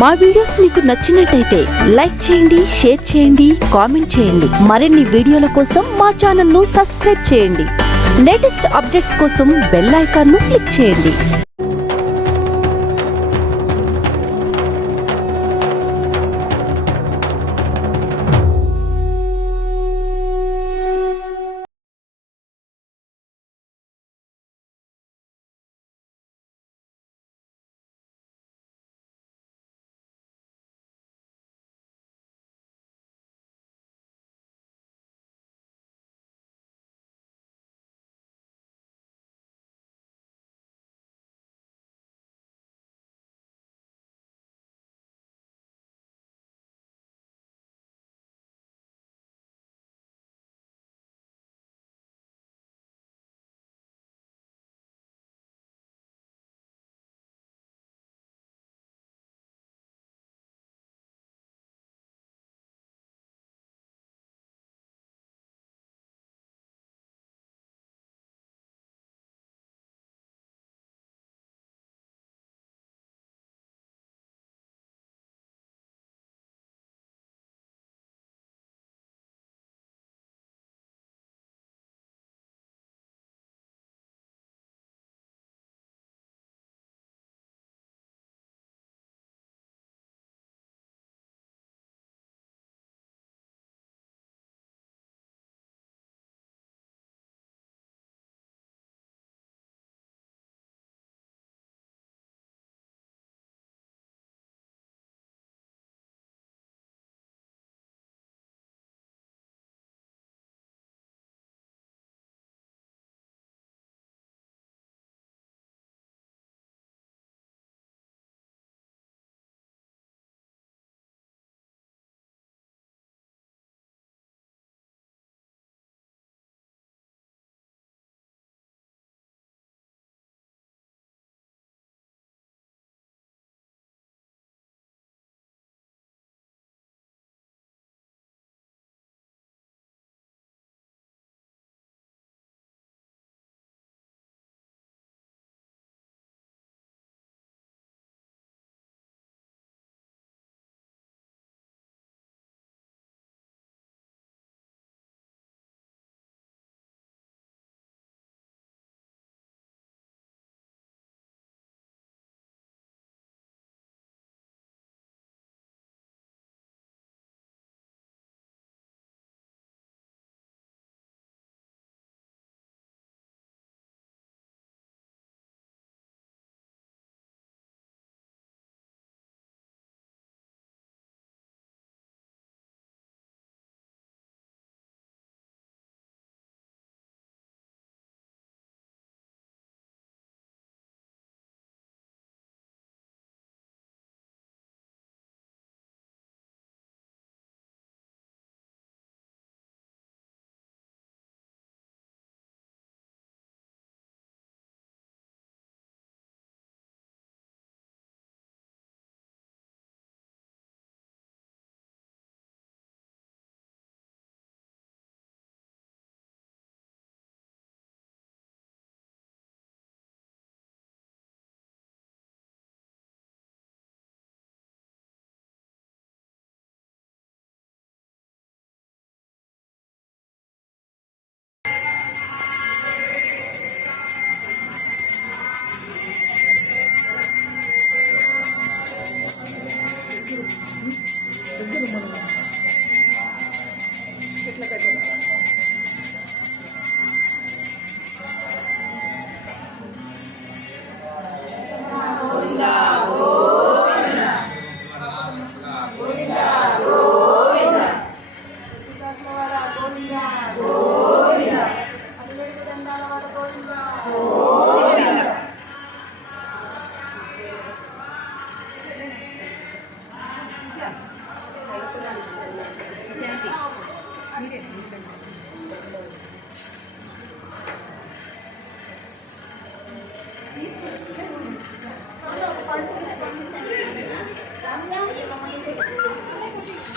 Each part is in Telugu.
మా వీడియోస్ మీకు నచ్చినట్టయితే లైక్ చేయండి, షేర్ చేయండి, కామెంట్ చేయండి. మరిన్ని వీడియోల కోసం మా ఛానల్ ను సబ్స్క్రైబ్ చేయండి. లేటెస్ట్ అప్డేట్స్ కోసం బెల్ ఐకాన్ ను క్లిక్ చేయండి.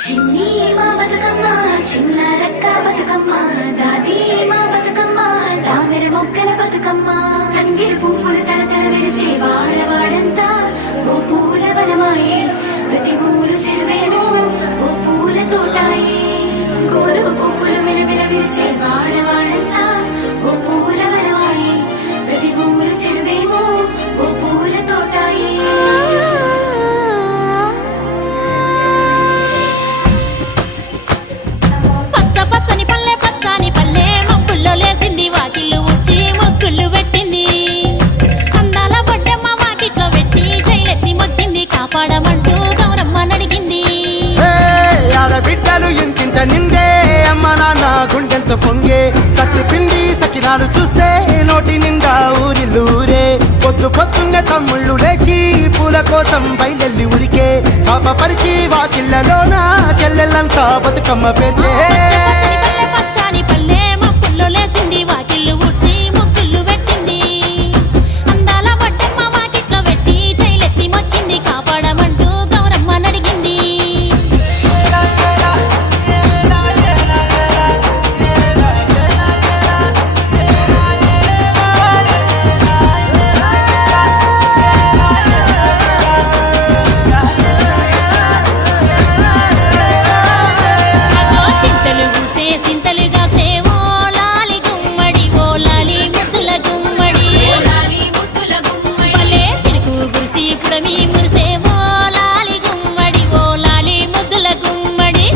చిన్ని మా బతుకమ్మ చిన్న రక్క బతుకమ్మ దాది మా బతుకమ్మ తామెర మొక్కల బతుకమ్మ తంగిడి పువ్వులు తలతల మెరిసే వాడవాడంతా ఓ పూల వనమాయే సకినాలు చూస్తే నోటి నిండా ఊరిల్లూరే పొద్దు పొద్దున్నే తమ్ముళ్ళు లేచి పూల కోసం బయలెల్లి ఉరికే శాపపరిచి వాకిళ్ళలోన చెల్లెళ్ళంతా బతుకమ్మ పేర్చే పచ్చని పల్లె మప్పుల్లో లేసింది వాకిళ్ళు ఊడ్చి ముగ్గులు పెట్టింది అందాల బట్టమ్మ వాకిట్లో పెట్టి జైలెత్తి మొక్కింది కాపాడమంటూ గౌరమ్మ నడిగింది చింతలు పూసే చింతలుగా సేవో లాలి గుమ్మడి ఓ లాలి ముద్దుల గుమ్మడి భలే చిరుకు గురిసి పుడమి మురిసేవో లాలి గుమ్మడి ఓ లాలి ముద్దుల గుమ్మడి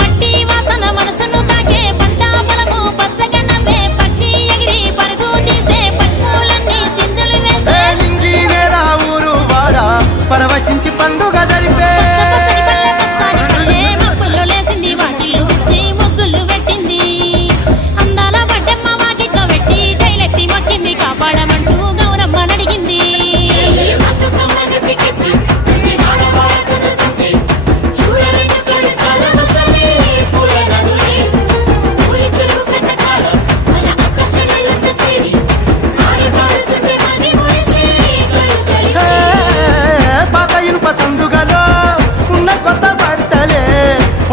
మట్టి వాసన మనసును తాకే పంట పొలము పచ్చగా నవ్వే పక్షి ఎగిరి పరుగు తీసే పశువులన్నీ సింధులు వేసే నింగి నేల ఊరు వాడ పరవశించి పండుగ జరిపే పచ్చని పల్లె మప్పుల్లో లేసింది వాకిళ్ళు ఊడ్చి ముగ్గులు పెట్టింది అందాల బడ్డమ్మ వాకిట్లో పెట్టి జైలెత్తి మొక్కింది కాపాడమంటూ గౌరమ్మ నడిగింది పాత ఇనుప సందుగలో ఉన్న కొత్త బట్టలే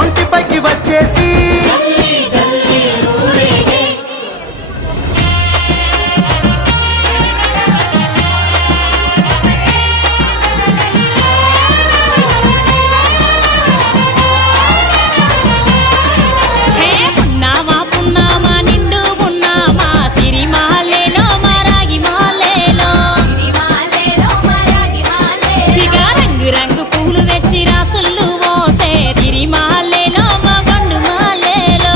ఒంటిపైకి వచ్చేసి హే పున్నామా పున్నామా నిండు పున్నామా సిరిమాలేలో మరాగి మాలేలో ఇక రంగు రంగు పూలు తెచ్చి రాసులు మోసే సిరిమాలేలో మా బండు మాలేలో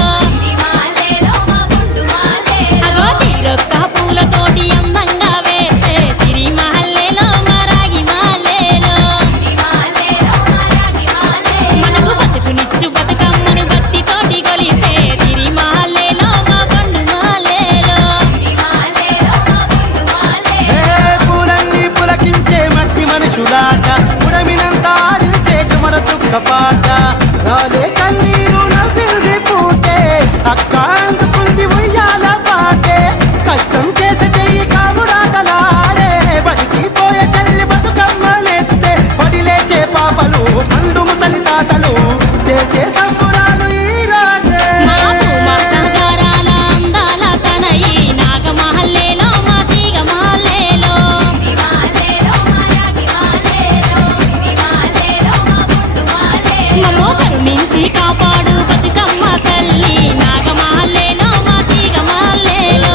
అగో తీరొక్క పూలతోటి అందంగా వేసే సిరిమాలేలో మరాగి మాలేలో మనకు బతుకునిచ్చు బతుకమ్మను భక్తితోటి కొలిసే సిరిమాలేలో మా బండు మాలేలో పూలన్నీ పులకించే మట్టి మనుషులాట ఉడమినంత ఆడించే చెమడ చుక్క పాట రాలే కన్నీరు నవ్వింది పూటే అక్క అందుకుంది ఉయ్యాల పాటే కష్టం చేసే చెయ్యి కాముడాటలాడే బడికి పోయే చెల్లి బతుకమ్మనెత్తే పడి లేచే పాపలు పండు ముసలి తాతలు చేసే సంబురాలు ఈ రోజే మా భూమాతాగారాల అందాల తనయి నాగమహల్లేలో మా తీగమహల్లేలో మమ్మో కరుణించి కాపాడు బతుకమ్మ తల్లి నాగమహల్లేలో మా తీగమహల్లేలో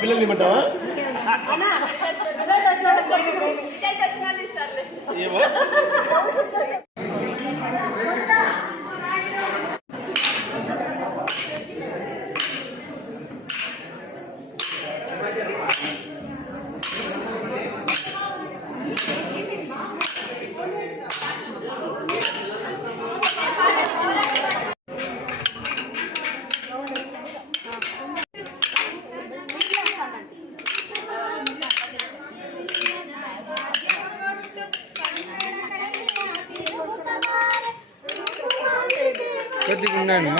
పిల్లలు ఇమ్మంటావా ఏమో కొద్దిగా ఉన్నాను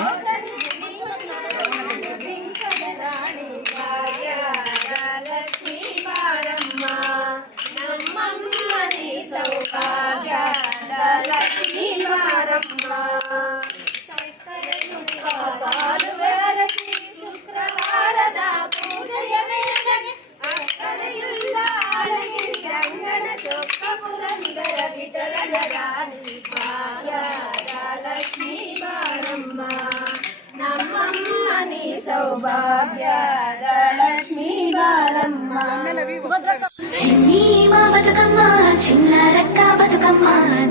చిన్ని మా బతుకమ్మ చిన్న రక్క బతుకమ్మ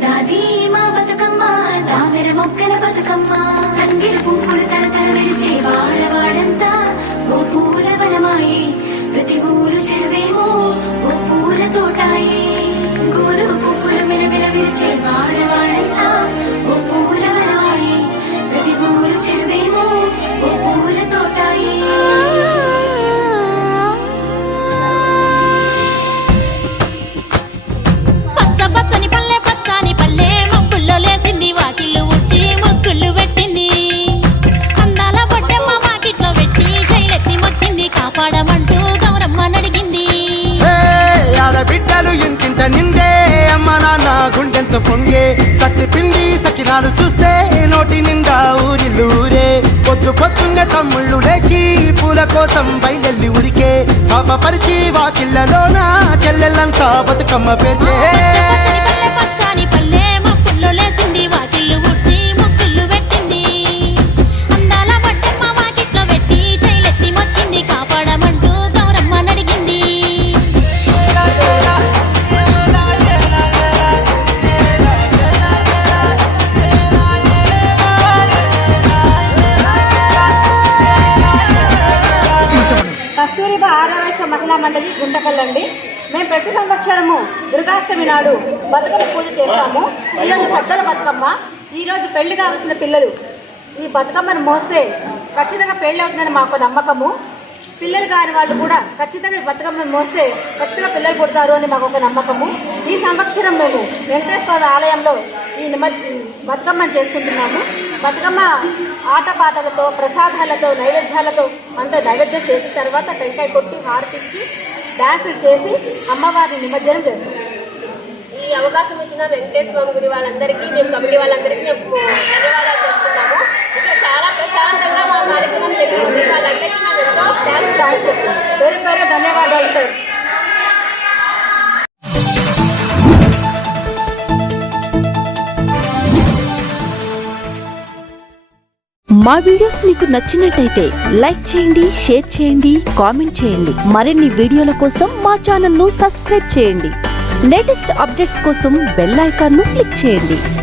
దాది మా బతుకమ్మ దామెర మొక్కల బతుకమ్మ తంగిడి పువ్వులు తడతల మెరిసే వాడవాడంతా ఓ పూల వనమాయే ప్రతి ఊరు చెరువేమో ఓ పూల తోటాయే గోరు పువ్వులు మెలమెల విరిసే వాడవాడంతా ఓ పూల వనమాయే ప్రతి ఊరు చెరువేమో ఓ పూల తోటాయే పచ్చని పల్లె మొక్కుల్లో లేసింది వాకిళ్ళు ఊడ్చి ముగ్గులు పెట్టింది అందాల బొడ్డమ్మ వాకిట్లో పెట్టి జైలెత్తి మొక్కింది కాపాడమంటూ గౌరమ్మ నడిగింది ఆడబిడ్డలు ఇంటింట నిందే అమ్మ నాన్న గుండెంతో పొంగే సత్తి పిండి సకినాలు చూస్తే నోటి నిండా ఊరిల్లూరే పొద్దున్నే తమ్ముళ్ళు లేచి పూల కోసం బయలెల్లి ఉరికే శాపపరిచి వాకిళ్ళలోన చెల్లెళ్ళంతా బతుకమ్మ పేర్చే పచ్చని పల్లె మొక్కుల్లో లేసింది వాకిళ్ళు ఊడ్చి ముగ్గులు పెట్టింది అందాల బొడ్డమ్మ వాకిట్లో పెట్టి జైలెత్తి మొక్కింది కాపాడమంటూ గౌరమ్మ నడిగింది కస్తూరిబా ఆరవేశ మహిళా మండలి గుంటకల్లండి. మేము ప్రతి సంవత్సరము దుర్గాష్టమి నాడు బతుకమ్మ పూజ చేస్తాము. ఈరోజు సద్దల బతుకమ్మ. ఈరోజు పెళ్లి కావాల్సిన పిల్లలు ఈ బతుకమ్మను మోస్తే ఖచ్చితంగా పెళ్లి అవుతుందని మాకు నమ్మకము. పిల్లలు కాని వాళ్ళు కూడా ఖచ్చితంగా ఈ బతుకమ్మను మోస్తే ఖచ్చితంగా పిల్లలు పుడతారు అని మాకు ఒక నమ్మకము. ఈ సంవత్సరం మేము వెంకటేశ్వర ఆలయంలో ఈ బతుకమ్మను చేసుకుంటున్నాము. బతుకమ్మ ఆటపాటలతో ప్రసాదాలతో నైవేద్యాలతో అంతా నైవేద్యం చేసిన తర్వాత టెంకాయ కొట్టి హారతిచ్చి డాన్సులు చేసి అమ్మవారిని నిమజ్జనం చేస్తాం. ఈ అవకాశం ఇచ్చిన వెంకటేశ్వర గుడి వాళ్ళందరికీ మేము కమిటీ వాళ్ళందరికీ మేము ధన్యవాదాలు చెప్తున్నాము. ఇక్కడ చాలా ప్రశాంతంగా మా కార్యక్రమం జరిగింది. వాళ్ళందరికీ మేము ఎంతో థ్యాంక్స్ చెప్తున్నాం. పేరు పేరు ధన్యవాదాలు సార్. మా వీడియోస్ మీకు నచ్చినట్టయితే లైక్ చేయండి, షేర్ చేయండి, కామెంట్ చేయండి. మరిన్ని వీడియోల కోసం మా ఛానల్ ను సబ్స్క్రైబ్ చేయండి. లేటెస్ట్ అప్డేట్స్ కోసం బెల్ ఐకాన్ ను క్లిక్ చేయండి.